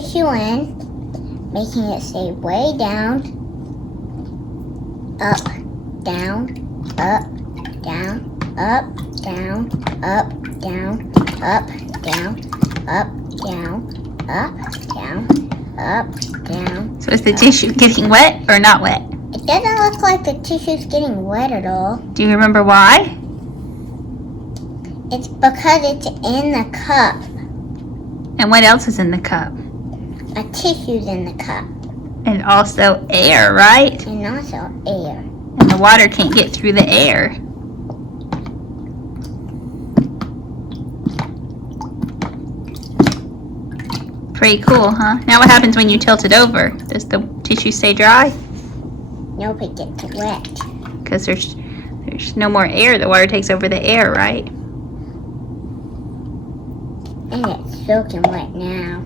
tissue in, making it stay way down, up, down, up, down, up, down, up, down, up, down, up, down, up, down, up, down. So is the tissue getting wet or not wet? It doesn't look like the tissue's getting wet at all. Do you remember why? It's because it's in the cup. And what else is in the cup? A tissue's in the cup. And also air, right? And also air. And the water can't get through the air. Pretty cool, huh? Now what happens when you tilt it over? Does the tissue stay dry? Nope, it gets wet. Because there's no more air. The water takes over the air, right? And it's soaking wet now.